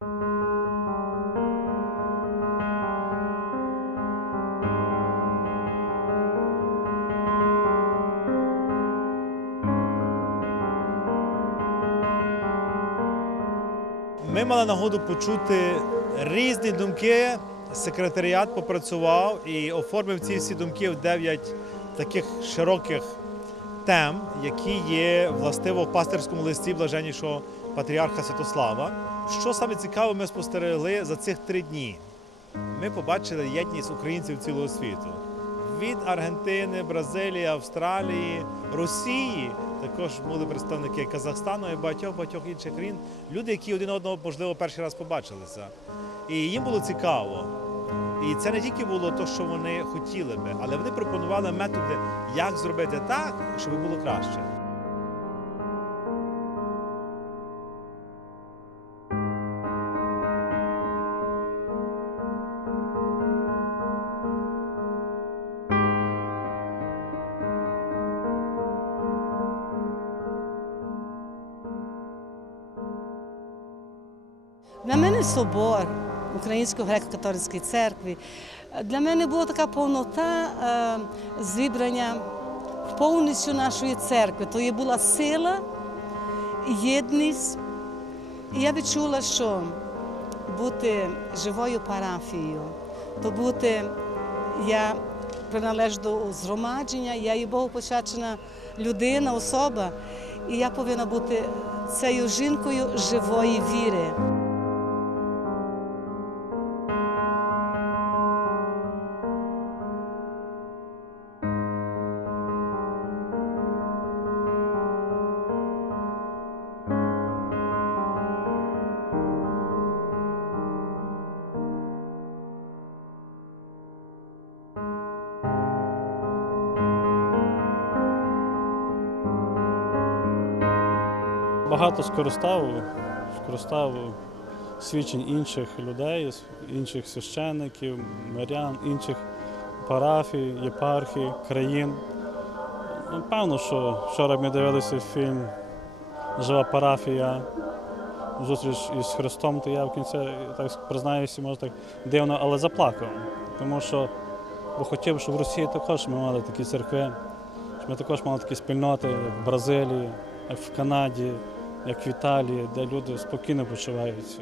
Ми мали нагоду почути різні думки. Секретаріат попрацював і оформив ці всі думки в дев'ять таких широких тем, які є властиво в пастерському листі блаженнішого патріарха Святослава. Що саме цікаве, ми спостерегли за цих три дні. Ми побачили єдність українців цілого світу. Від Аргентини, Бразилії, Австралії, Росії. Також були представники Казахстану і багатьох багатьох інших країн. Люди, які один одного, можливо, перший раз побачилися. І їм було цікаво. І це не тільки було те, що вони хотіли би, але вони пропонували методи, як зробити так, щоб було краще. Для мене собор Української греко-католицької церкви. Для мене була така повнота е, зібрання повністю нашої церкви. То є була сила, єдність. І я відчула, що бути живою парафією, то бути я приналежу до згромадження, я є Богопочачена людина, особа, і я повинна бути цією жінкою живої віри. Багато скористав, скористав свідчень інших людей, інших священників, мирян, інших парафій, єпархій, країн. Ну, Певно, що вчора ми дивилися фільм Жива парафія. Зустріч із Христом, то я в кінці так признаюся, може так дивно, але заплакав. Тому що бо хотів, щоб в Росії також ми мали такі церкви, щоб ми також мали такі спільноти, як в Бразилії, як в Канаді, як в Італії, де люди спокійно почуваються.